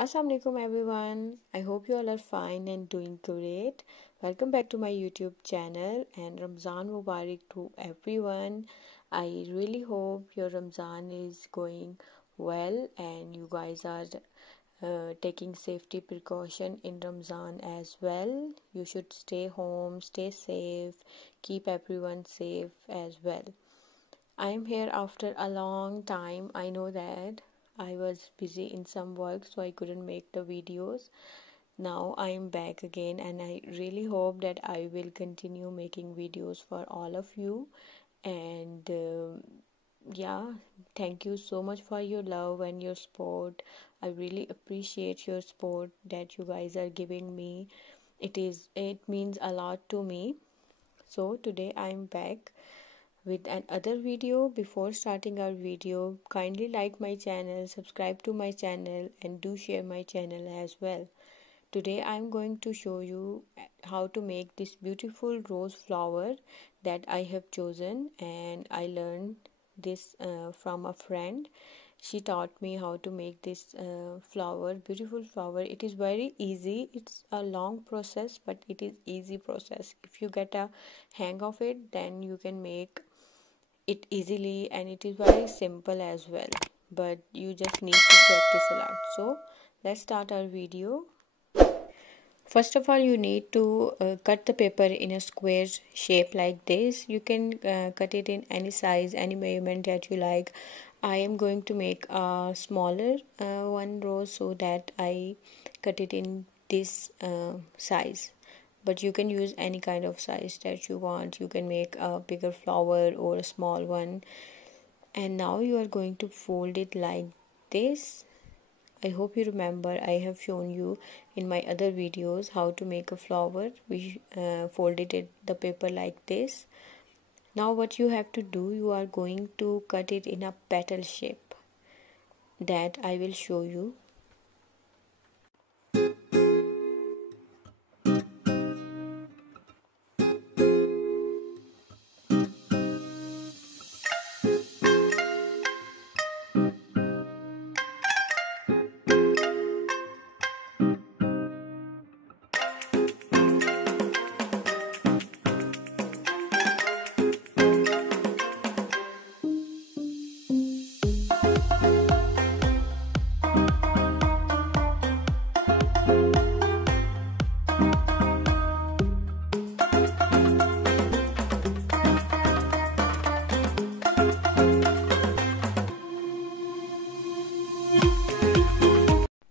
Assalamu alaikum everyone. I hope you all are fine and doing great. Welcome back to my YouTube channel and Ramzan Mubarak to everyone. I really hope your Ramzan is going well and you guys are taking safety precaution in Ramzan as well. You should stay home, stay safe, keep everyone safe as well. I am here after a long time. I know that I was busy in some work, so I couldn't make the videos. Now I am back again, and I really hope that I will continue making videos for all of you. And yeah, thank you so much for your love and your support. I really appreciate your support that you guys are giving me. It means a lot to me. So today I am back with another video. Before starting our video, kindly like my channel, subscribe to my channel, and do share my channel as well. Today I am going to show you how to make this beautiful rose flower that I have chosen, and I learned this from a friend. She taught me how to make this beautiful flower. It is very easy. It's a long process, but it is easy process. If you get a hang of it, then you can make it easily, and it is very simple as well, but you just need to practice a lot. So let's start our video. First of all, you need to cut the paper in a square shape like this. You can cut it in any size, any measurement that you like. I am going to make a smaller one rose, so that I cut it in this size. But you can use any kind of size that you want. You can make a bigger flower or a small one. And now you are going to fold it like this. I hope you remember I have shown you in my other videos how to make a flower. We folded the paper like this. Now what you have to do, you are going to cut it in a petal shape that I will show you.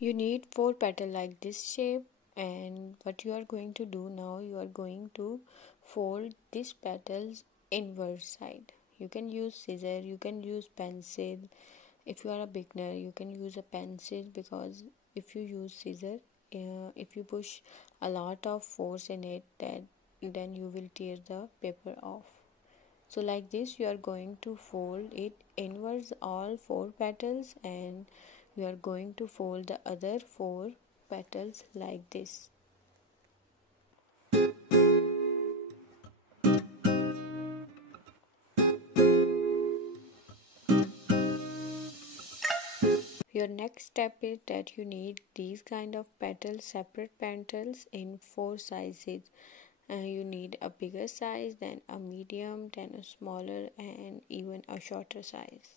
You need 4 petals like this shape, and what you are going to do now, you are going to fold these petals inward side. You can use scissor, you can use pencil. If you are a beginner, you can use a pencil, because if you use scissor, if you push a lot of force in it, then you will tear the paper off. So like this, you are going to fold it inwards, all 4 petals, and you are going to fold the other 4 petals like this. Your next step is that you need these kind of petals, separate petals in 4 sizes. You need a bigger size, then a medium, then a smaller, and even a shorter size.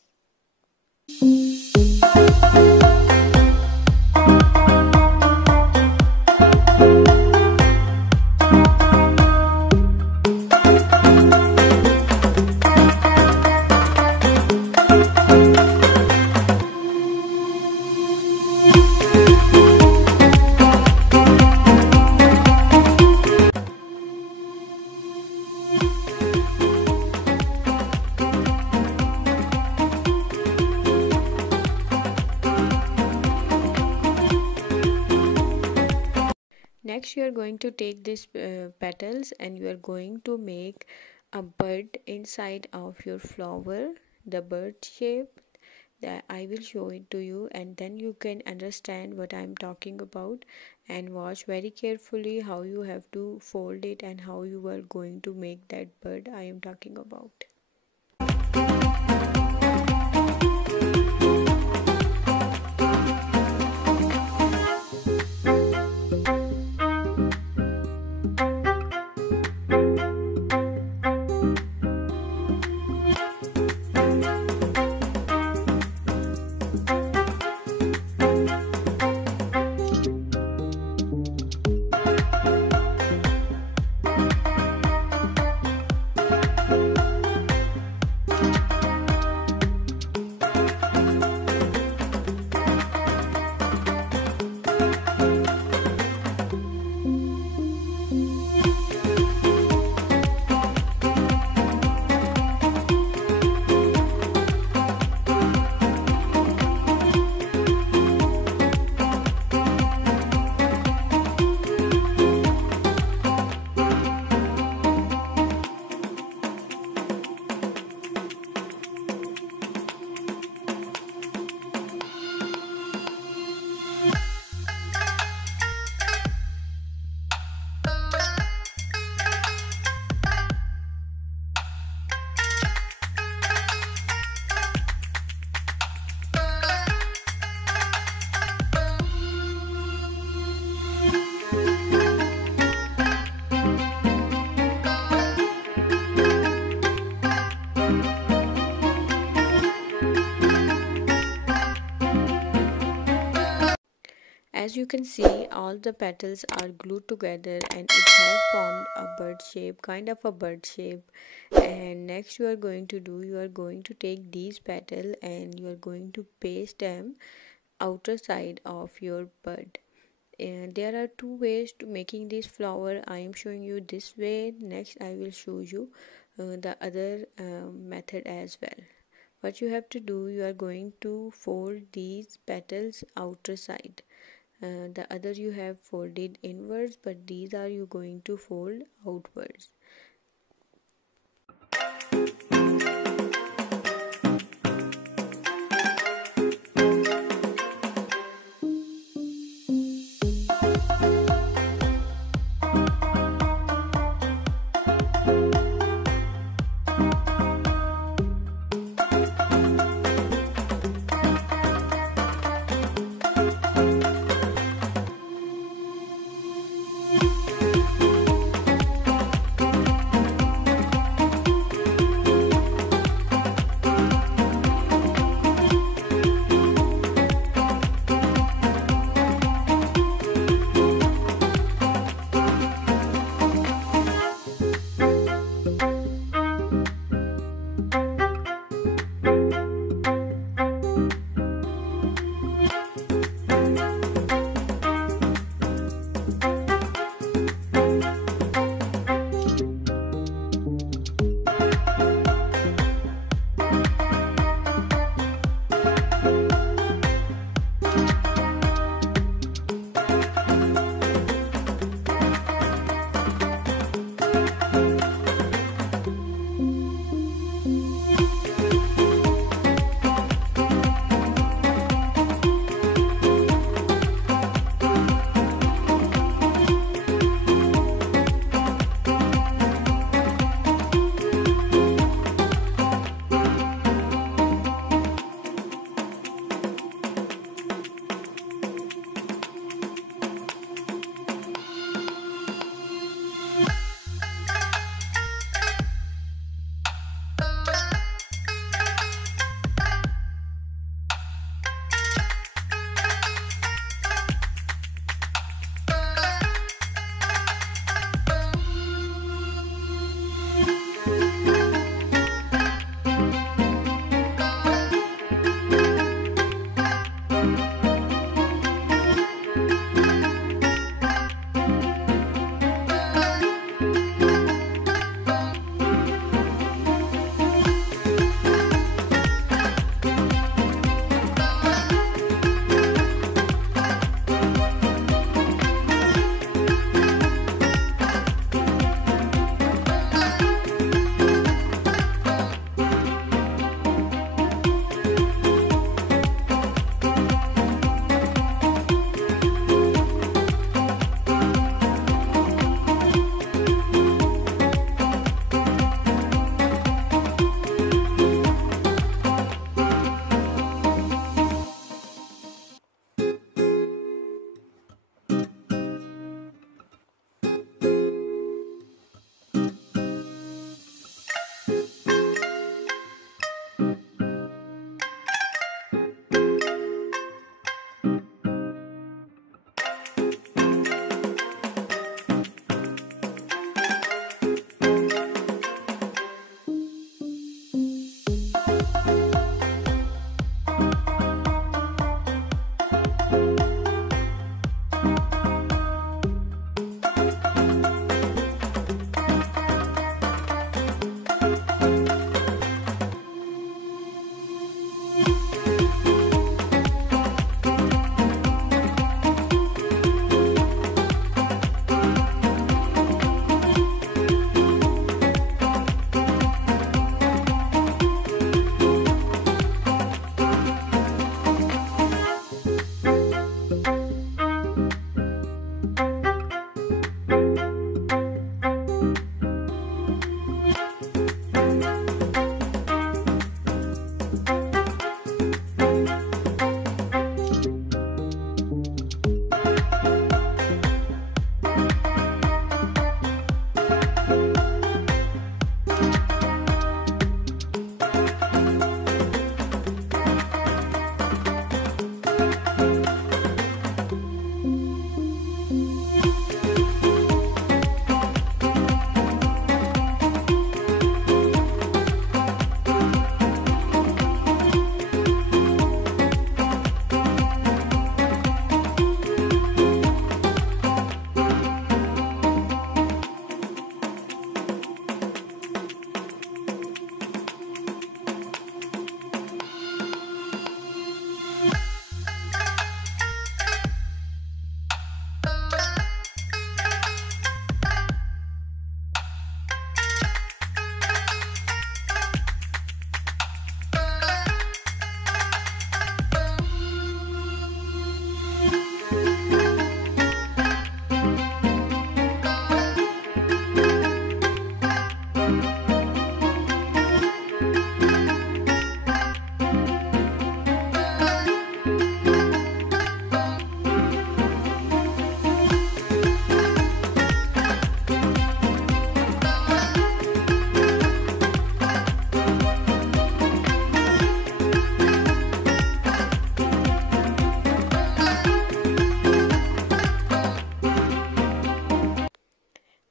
Next, you are going to take these petals and you are going to make a bud inside of your flower, the bird shape. That I will show it to you, and then you can understand what I am talking about, and watch very carefully how you have to fold it and how you are going to make that bird I am talking about. as you can see, all the petals are glued together and it has formed a bird shape, kind of a bird shape. And next you are going to do, you are going to take these petals and you are going to paste them outer side of your bird. And there are two ways to making this flower. I am showing you this way. Next I will show you the other method as well. What you have to do, you are going to fold these petals outer side. The other you have folded inwards, but these are you going to fold outwards.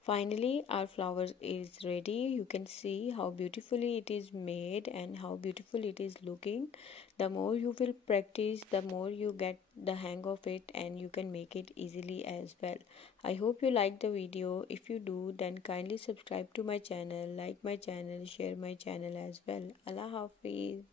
Finally, our flower is ready. You can see how beautifully it is made and how beautiful it is looking. The more you will practice, the more you get the hang of it, and you can make it easily as well. I hope you like the video. If you do, then kindly subscribe to my channel, like my channel, share my channel as well. Allah Hafiz.